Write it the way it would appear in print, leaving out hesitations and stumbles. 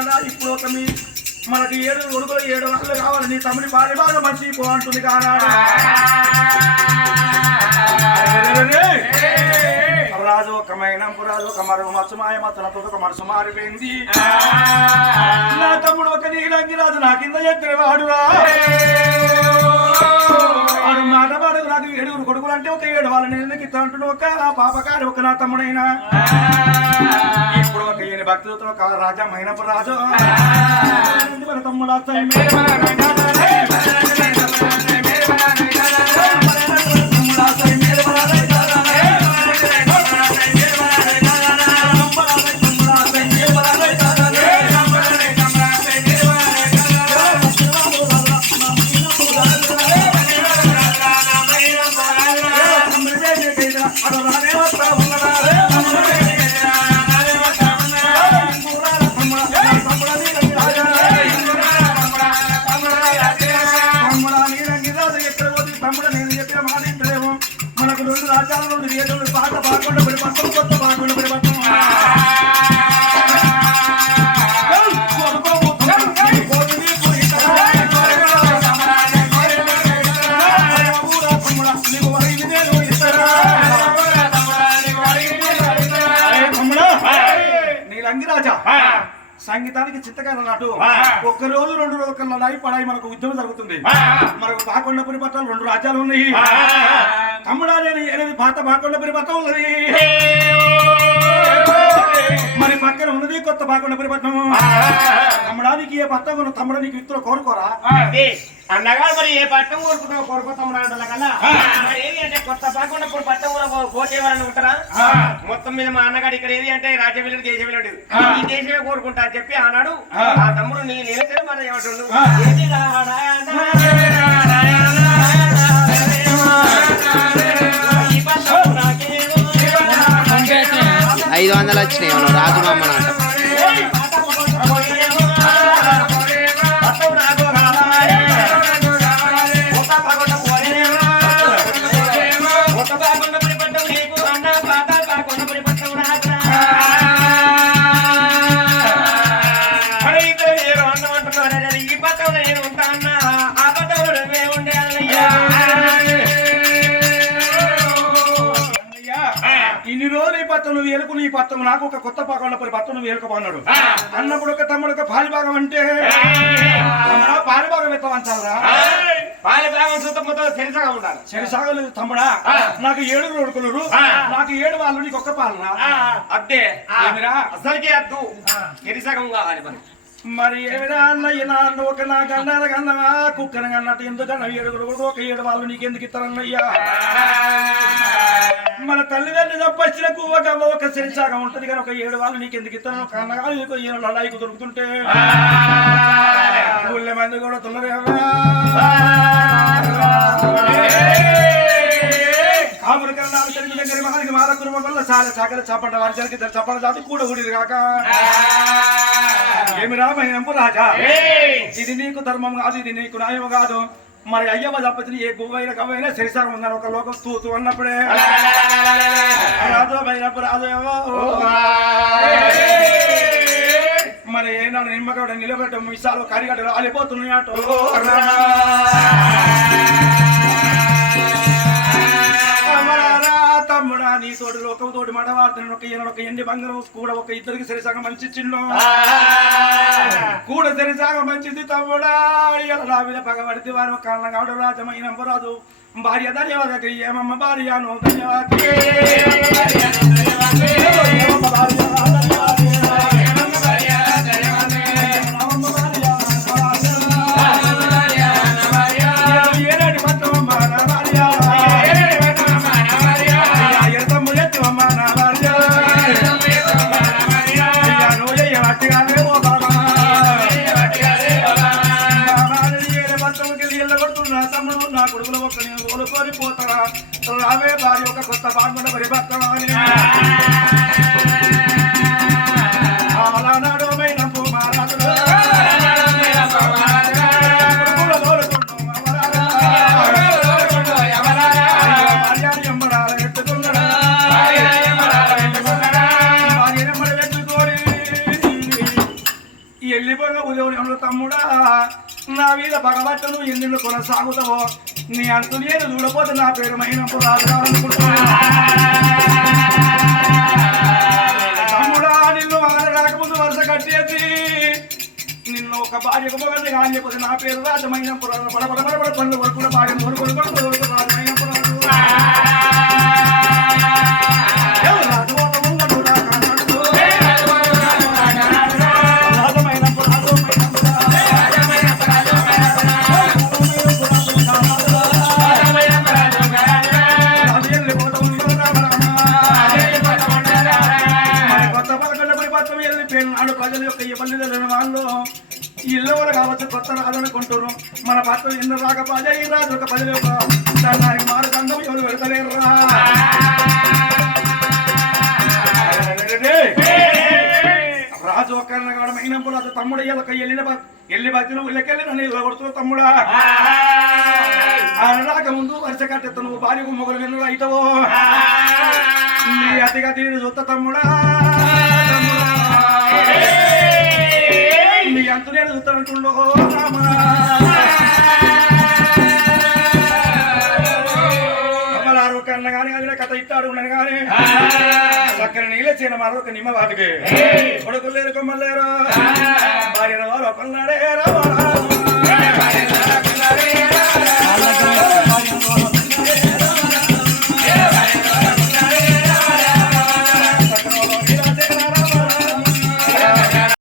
కానాడా ఇప్పుడు ఒక మనకి 7 కొడుకులు 7 వాళ్ళు కావాలి నీ తమ్ముడి భార్య బాగా మంచి అంటుంది కానాడా రాజు ఒక మైనంపు రాజు ఒక మరో మత్సమాయ మత్తలతో ఒక మనసు మారిపోయింది నా తమ్ముడు ఒక నీలంగి రాజు నా కింద ఎత్తిన వాడురా వాడు మాట పాడు నాకు 7 కొడుకులు అంటే ఒక 7 వాళ్ళని ఎందుకు ఇస్తా అంటున్నావు ఒక పాపకారి ఒక నా తమ్ముడైనా ఇప్పుడు ఒక ఈయన భక్తులతో ఒక రాజా మైనపు రాజు మన తమ్ముడు మనకు 2 రాజ్యాల నుండి పాత బాగుండ పరిపత్వం కొత్త బాగుండ పరిపత్వం నీలంగిరాజా సంగీతానికి చిత్తకారు నాటు ఒక్క రోజు 2 రోజుల కన్నా లడాయి పడాయి మనకు ఉద్యమం జరుగుతుంది మనకు పాకొండ పరిపత్రాలు 2 రాజ్యాలు ఉన్నాయి తమ్ముడా నేను ఏది పాత పాకొండ పరిపత్రం ఉన్నది మరి పక్కన ఉన్నది కొత్త పాకొండ పరిపత్రం తమ్ముడానికి ఏ పత్రం కొన్న తమ్ముడు నీకు ఇతరులు కోరుకోరా అన్నగా మరి ఏ పట్టం కోరుకుంటావు కోరుకోతాం కల్లా ఏది అంటే కొత్త పాకొండ పట్టం కోసేవాలని ఉంటారా మొత్తం మీద మా అన్నగాడు ఇక్కడ ఏది అంటే రాజ్య వెళ్ళడు దేశ వెళ్ళడు ఈ దేశమే కోరుకుంటా అని చెప్పి అన్నాడు ఆ తమ్ముడు నీ నిలసే మన ఏమంటుండు 500 వచ్చినాయి మనం రాజుమామ అంట ఇన్ని రోజులు ఈ పత్రం నువ్వు ఏలుకుని ఈ పత్రం నాకు ఒక కొత్త పాకంలో పత్రం నువ్వు ఏలుకపోన్నాడు అన్నప్పుడు ఒక తమ్ముడు ఒక పాలిభాగం అంటే పాలిభాగం ఎత్తవంచాలరా చెరిసాగలేదు తమ్ముడా నాకు 7 కొడుకులు నాకు 7 వాళ్ళు నీకు ఒక్క పాలన అద్దే అసలుకే అద్దు చెరిసగం కావాలి మరి మరి ఏమిరా అన్నయ్య నాన్న ఒక నా గన్నాల కన్నవా కుక్కన కన్నట్టు ఎందుకన్నా 7 కొడుకులు ఒక 7 వాళ్ళు నీకెందుకు ఇస్తారన్నయ్యా మన తల్లిదండ్రులు తప్పచ్చిన కువ్వకమ్మ ఒక శరిసాగం ఉంటది కానీ ఒక 7 వాళ్ళు నీకెందుకు ఇస్తాను ఒక అన్నగా నీకు 7 లడాయికు దొరుకుతుంటే ఊళ్ళో మంది కూడా తొందరగా కాపుడు కన్నాలు తెలుగు దగ్గర మహానికి మార కుటుంబం వల్ల చాలా చాకలి చప్పంట వారి చప్పంట జాతి కూడా ఊడిది కాక ఏమి రామయ్యంపు రాజా ఇది నీకు ధర్మం కాదు ఇది నీకు న్యాయం కాదు మరి అయ్యమ్మ తప్పని ఏ గువ్వైనా కవ్వైనా శరిసాగం ఉందని ఒక లోకం తూతూ అన్నప్పుడే రాజు అయినప్పుడు రాజు మరి ఏనాడు నిమ్మకడ నిలబెట్టం విషయాలు కరిగడ్డలు ఆలిపోతున్నాయి అటు తమ్ముడా నీ తోటి లోకం తోటి మడవాడుతున్నాడు ఒక ఎండి బంగారం కూడా ఒక ఇద్దరికి సరిసాగం మంచి చిన్ను కూడా సరిసాగం మంచిది తమ్ముడా ఇలా మీద పగబడితే వారు కారణం కావడం రాజమైన రాజు భార్య ధన్యవాద ఏమమ్మ భార్యను ధన్యవాద నా కొడుకుల ఒక్క నేను కోలుకొని పోతావా రావే భార్య ఒక కొత్త బాగుండ మరి భర్తవాణి అలానాడు మైనప్పు మహారాజు తమ్ముడా నా మీద భగవత్తును ఎన్నిళ్ళు కొనసాగుతావో నీ అంతు నేను చూడపోతే నా పేరు మైనప్పుడు రాజుకుంటున్నా తమ్ముడా నిన్ను ఆన రాకముందు వరుస కట్టేది నిన్ను ఒక భార్యకు మొగల్ని కానిపోతే నా పేరు రాజమైనప్పుడు పడపడ పండు వరకు భార్య కొడుకు రాజమైనప్పుడు ప్రజల యొక్క ఈ పల్లెల వాళ్ళు ఇల్లు కూడా కావచ్చు కొత్త రాదనుకుంటున్నారు మన భర్త ఎన్న రాకపోతే ఈ రాజు ఒక ప్రజల యొక్క దానికి మారుదండం ఎవరు పెడతలేరురా రాజు ఒక్కరినగాడు మైనప్పుడు అది తమ్ముడు ఇళ్ళకి ఎల్లి భక్తులు ఇళ్ళకెళ్ళి నన్ను ఇళ్ళ కొడుతున్న తమ్ముడా ఆయన రాకముందు వరుస కట్టెత్త నువ్వు భార్యకు మొగలు వెన్ను అయితవో నీ అతిగా తీరు చూస్తా తమ్ముడా నీ అంత నేను చూస్తానంటుండో అమ్మలారు కన్న కానీ అది కథ ఇట్టాడు ఉన్నాను కానీ చక్కని నీళ్ళ చేయన మరొక నిమ్మ వాటికి కొడుకులు లేరు కొమ్మలేరు భార్య ఒకళ్ళాడే రావా